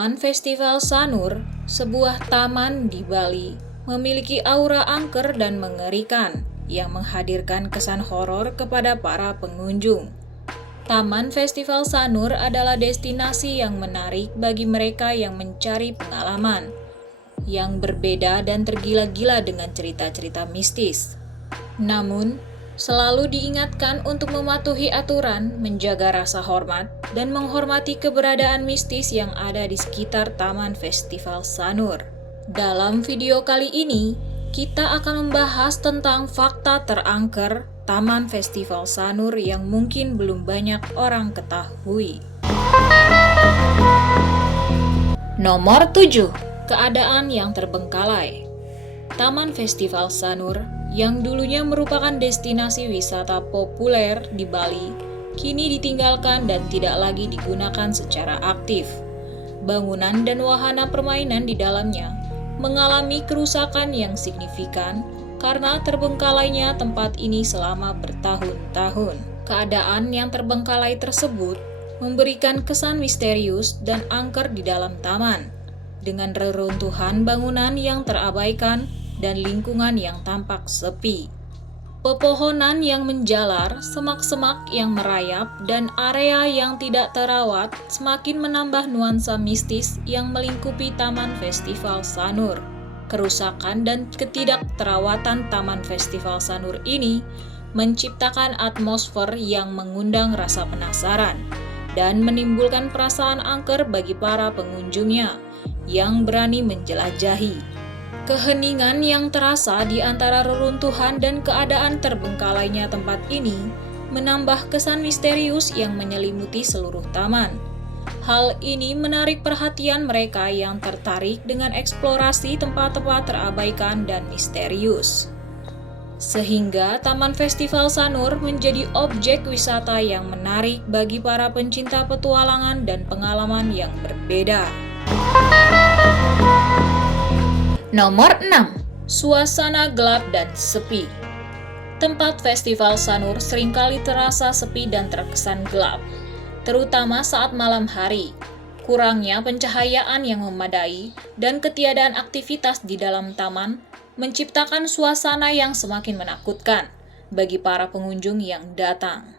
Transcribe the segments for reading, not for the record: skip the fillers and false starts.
Taman Festival Sanur, sebuah taman di Bali, memiliki aura angker dan mengerikan yang menghadirkan kesan horor kepada para pengunjung. Taman Festival Sanur adalah destinasi yang menarik bagi mereka yang mencari pengalaman yang berbeda dan tergila-gila dengan cerita-cerita mistis. Namun, selalu diingatkan untuk mematuhi aturan, menjaga rasa hormat, dan menghormati keberadaan mistis yang ada di sekitar Taman Festival Sanur. Dalam video kali ini, kita akan membahas tentang fakta terangker Taman Festival Sanur yang mungkin belum banyak orang ketahui. Nomor 7. Keadaan yang terbengkalai. Taman Festival Sanur yang dulunya merupakan destinasi wisata populer di Bali, kini ditinggalkan dan tidak lagi digunakan secara aktif. Bangunan dan wahana permainan di dalamnya mengalami kerusakan yang signifikan karena terbengkalainya tempat ini selama bertahun-tahun. Keadaan yang terbengkalai tersebut memberikan kesan misterius dan angker di dalam taman, dengan reruntuhan bangunan yang terabaikan dan lingkungan yang tampak sepi. Pepohonan yang menjalar, semak-semak yang merayap, dan area yang tidak terawat semakin menambah nuansa mistis yang melingkupi Taman Festival Sanur. Kerusakan dan ketidakterawatan Taman Festival Sanur ini menciptakan atmosfer yang mengundang rasa penasaran dan menimbulkan perasaan angker bagi para pengunjungnya yang berani menjelajahi. Keheningan yang terasa di antara reruntuhan dan keadaan terbengkalainya tempat ini menambah kesan misterius yang menyelimuti seluruh taman. Hal ini menarik perhatian mereka yang tertarik dengan eksplorasi tempat-tempat terabaikan dan misterius. Sehingga Taman Festival Sanur menjadi objek wisata yang menarik bagi para pencinta petualangan dan pengalaman yang berbeda. Nomor 6. Suasana gelap dan sepi. Tempat Festival Sanur seringkali terasa sepi dan terkesan gelap, terutama saat malam hari. Kurangnya pencahayaan yang memadai dan ketiadaan aktivitas di dalam taman menciptakan suasana yang semakin menakutkan bagi para pengunjung yang datang.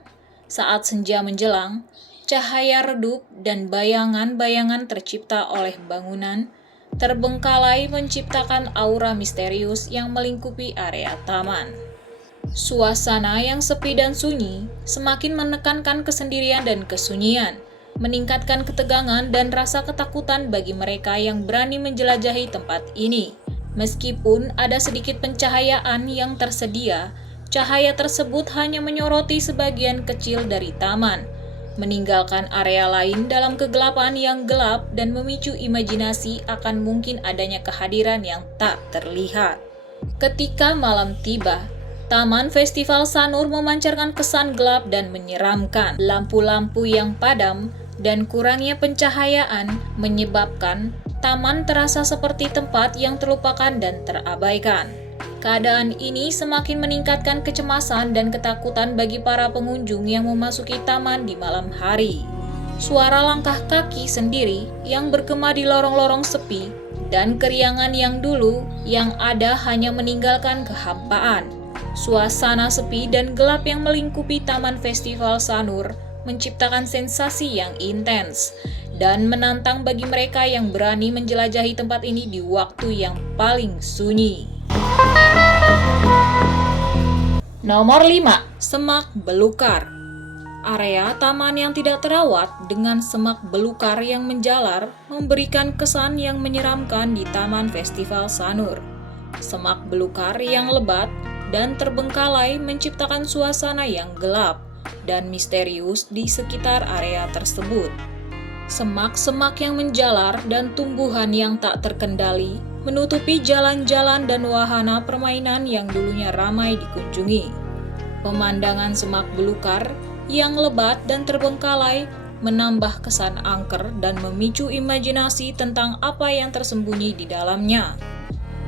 Saat senja menjelang, cahaya redup dan bayangan-bayangan tercipta oleh bangunan terbengkalai menciptakan aura misterius yang melingkupi area taman. Suasana yang sepi dan sunyi semakin menekankan kesendirian dan kesunyian, meningkatkan ketegangan dan rasa ketakutan bagi mereka yang berani menjelajahi tempat ini. Meskipun ada sedikit pencahayaan yang tersedia, cahaya tersebut hanya menyoroti sebagian kecil dari taman, meninggalkan area lain dalam kegelapan yang gelap dan memicu imajinasi akan mungkin adanya kehadiran yang tak terlihat. Ketika malam tiba, Taman Festival Sanur memancarkan kesan gelap dan menyeramkan. Lampu-lampu yang padam dan kurangnya pencahayaan menyebabkan taman terasa seperti tempat yang terlupakan dan terabaikan. Keadaan ini semakin meningkatkan kecemasan dan ketakutan bagi para pengunjung yang memasuki taman di malam hari. Suara langkah kaki sendiri yang bergema di lorong-lorong sepi dan keriangan yang dulu yang ada hanya meninggalkan kehampaan. Suasana sepi dan gelap yang melingkupi Taman Festival Sanur menciptakan sensasi yang intens dan menantang bagi mereka yang berani menjelajahi tempat ini di waktu yang paling sunyi. Nomor 5. Semak belukar. Area taman yang tidak terawat dengan semak belukar yang menjalar memberikan kesan yang menyeramkan di Taman Festival Sanur. Semak belukar yang lebat dan terbengkalai menciptakan suasana yang gelap dan misterius di sekitar area tersebut. Semak-semak yang menjalar dan tumbuhan yang tak terkendali menutupi jalan-jalan dan wahana permainan yang dulunya ramai dikunjungi. Pemandangan semak belukar yang lebat dan terbengkalai menambah kesan angker dan memicu imajinasi tentang apa yang tersembunyi di dalamnya.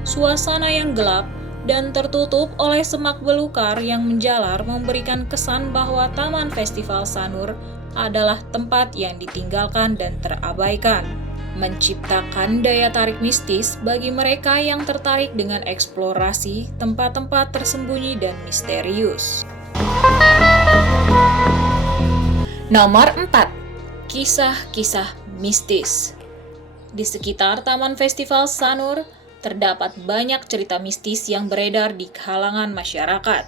Suasana yang gelap dan tertutup oleh semak belukar yang menjalar memberikan kesan bahwa Taman Festival Sanur adalah tempat yang ditinggalkan dan terabaikan. menciptakan daya tarik mistis bagi mereka yang tertarik dengan eksplorasi tempat-tempat tersembunyi dan misterius. Nomor 4. Kisah-kisah mistis. Di sekitar Taman Festival Sanur, terdapat banyak cerita mistis yang beredar di kalangan masyarakat.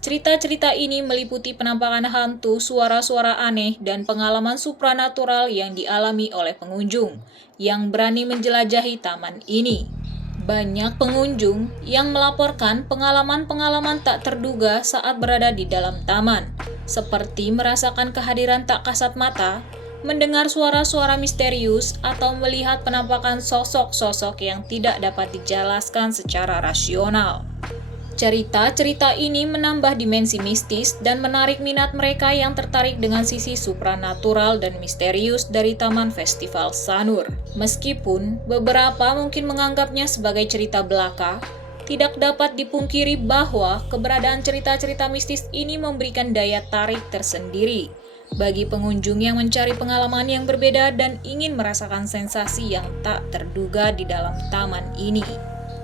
Cerita-cerita ini meliputi penampakan hantu, suara-suara aneh, dan pengalaman supranatural yang dialami oleh pengunjung yang berani menjelajahi taman ini. Banyak pengunjung yang melaporkan pengalaman-pengalaman tak terduga saat berada di dalam taman, seperti merasakan kehadiran tak kasat mata, mendengar suara-suara misterius, atau melihat penampakan sosok-sosok yang tidak dapat dijelaskan secara rasional. Cerita-cerita ini menambah dimensi mistis dan menarik minat mereka yang tertarik dengan sisi supranatural dan misterius dari Taman Festival Sanur. Meskipun beberapa mungkin menganggapnya sebagai cerita belaka, tidak dapat dipungkiri bahwa keberadaan cerita-cerita mistis ini memberikan daya tarik tersendiri bagi pengunjung yang mencari pengalaman yang berbeda dan ingin merasakan sensasi yang tak terduga di dalam taman ini.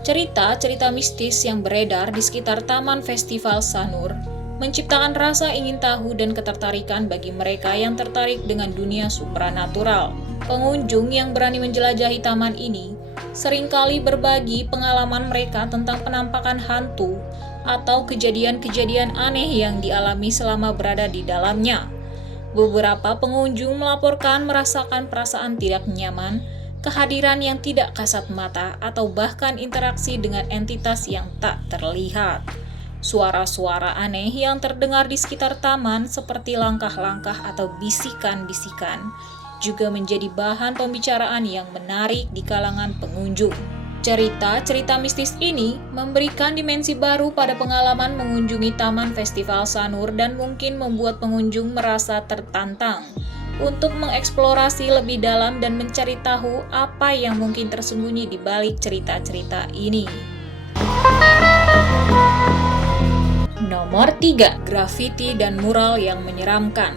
Cerita-cerita mistis yang beredar di sekitar Taman Festival Sanur menciptakan rasa ingin tahu dan ketertarikan bagi mereka yang tertarik dengan dunia supranatural. Pengunjung yang berani menjelajahi taman ini seringkali berbagi pengalaman mereka tentang penampakan hantu atau kejadian-kejadian aneh yang dialami selama berada di dalamnya. Beberapa pengunjung melaporkan merasakan perasaan tidak nyaman, kehadiran yang tidak kasat mata, atau bahkan interaksi dengan entitas yang tak terlihat. Suara-suara aneh yang terdengar di sekitar taman seperti langkah-langkah atau bisikan-bisikan juga menjadi bahan pembicaraan yang menarik di kalangan pengunjung. Cerita-cerita mistis ini memberikan dimensi baru pada pengalaman mengunjungi Taman Festival Sanur dan mungkin membuat pengunjung merasa tertantang untuk mengeksplorasi lebih dalam dan mencari tahu apa yang mungkin tersembunyi di balik cerita-cerita ini. Nomor 3. Grafiti dan mural yang menyeramkan.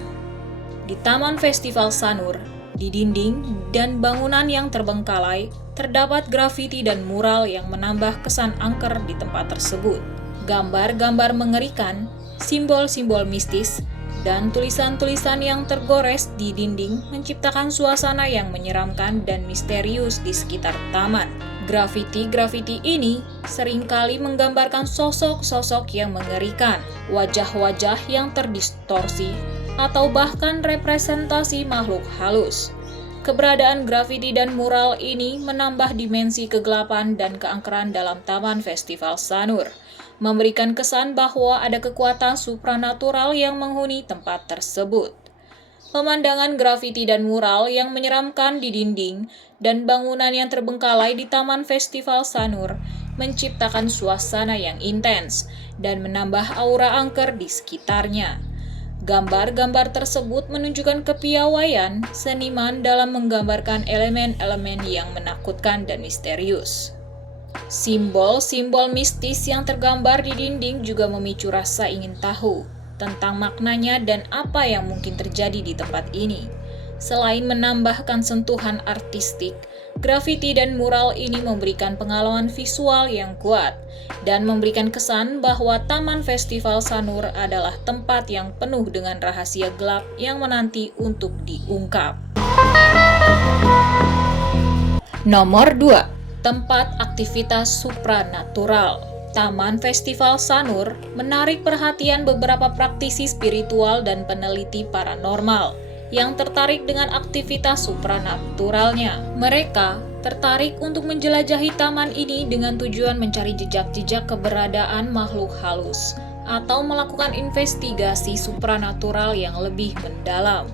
Di Taman Festival Sanur, di dinding dan bangunan yang terbengkalai, terdapat grafiti dan mural yang menambah kesan angker di tempat tersebut. Gambar-gambar mengerikan, simbol-simbol mistis, dan tulisan-tulisan yang tergores di dinding menciptakan suasana yang menyeramkan dan misterius di sekitar taman. Grafiti-grafiti ini seringkali menggambarkan sosok-sosok yang mengerikan, wajah-wajah yang terdistorsi, atau bahkan representasi makhluk halus. Keberadaan grafiti dan mural ini menambah dimensi kegelapan dan keangkeran dalam Taman Festival Sanur, memberikan kesan bahwa ada kekuatan supranatural yang menghuni tempat tersebut. Pemandangan grafiti dan mural yang menyeramkan di dinding dan bangunan yang terbengkalai di Taman Festival Sanur menciptakan suasana yang intens dan menambah aura angker di sekitarnya. Gambar-gambar tersebut menunjukkan kepiawaian seniman dalam menggambarkan elemen-elemen yang menakutkan dan misterius. Simbol-simbol mistis yang tergambar di dinding juga memicu rasa ingin tahu tentang maknanya dan apa yang mungkin terjadi di tempat ini. Selain menambahkan sentuhan artistik, grafiti dan mural ini memberikan pengalaman visual yang kuat dan memberikan kesan bahwa Taman Festival Sanur adalah tempat yang penuh dengan rahasia gelap yang menanti untuk diungkap. Nomor 2. Tempat aktivitas supranatural. Taman Festival Sanur menarik perhatian beberapa praktisi spiritual dan peneliti paranormal yang tertarik dengan aktivitas supranaturalnya. Mereka tertarik untuk menjelajahi taman ini dengan tujuan mencari jejak-jejak keberadaan makhluk halus atau melakukan investigasi supranatural yang lebih mendalam.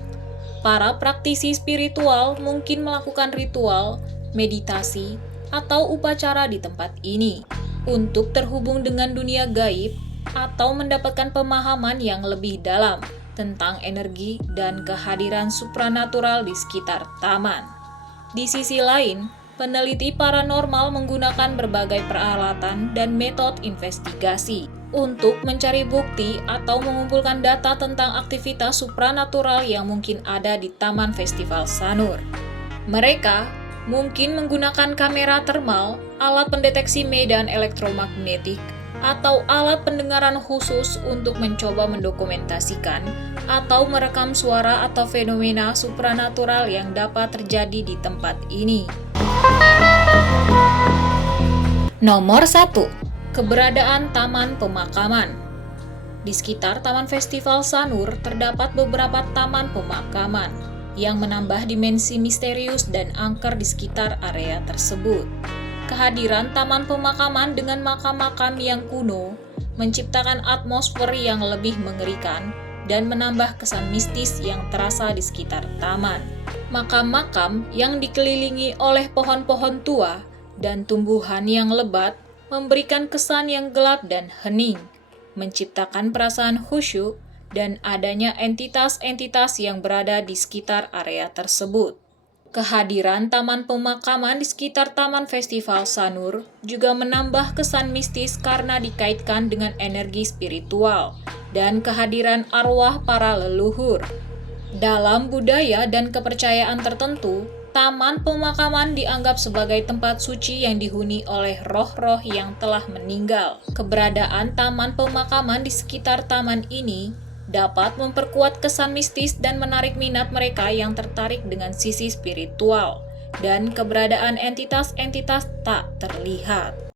Para praktisi spiritual mungkin melakukan ritual, meditasi, atau upacara di tempat ini untuk terhubung dengan dunia gaib atau mendapatkan pemahaman yang lebih dalam tentang energi dan kehadiran supranatural di sekitar taman. Di sisi lain, peneliti paranormal menggunakan berbagai peralatan dan metode investigasi untuk mencari bukti atau mengumpulkan data tentang aktivitas supranatural yang mungkin ada di Taman Festival Sanur. Mereka Mungkin menggunakan kamera termal, alat pendeteksi medan elektromagnetik, atau alat pendengaran khusus untuk mencoba mendokumentasikan atau merekam suara atau fenomena supranatural yang dapat terjadi di tempat ini. Nomor 1. Keberadaan Taman Pemakaman. Di sekitar Taman Festival Sanur terdapat beberapa taman pemakaman yang menambah dimensi misterius dan angker di sekitar area tersebut. Kehadiran taman pemakaman dengan makam-makam yang kuno menciptakan atmosfer yang lebih mengerikan dan menambah kesan mistis yang terasa di sekitar taman. Makam-makam yang dikelilingi oleh pohon-pohon tua dan tumbuhan yang lebat memberikan kesan yang gelap dan hening, menciptakan perasaan khusyuk dan adanya entitas-entitas yang berada di sekitar area tersebut. Kehadiran taman pemakaman di sekitar Taman Festival Sanur juga menambah kesan mistis karena dikaitkan dengan energi spiritual dan kehadiran arwah para leluhur. Dalam budaya dan kepercayaan tertentu, taman pemakaman dianggap sebagai tempat suci yang dihuni oleh roh-roh yang telah meninggal. Keberadaan taman pemakaman di sekitar taman ini dapat memperkuat kesan mistis dan menarik minat mereka yang tertarik dengan sisi spiritual dan keberadaan entitas-entitas tak terlihat.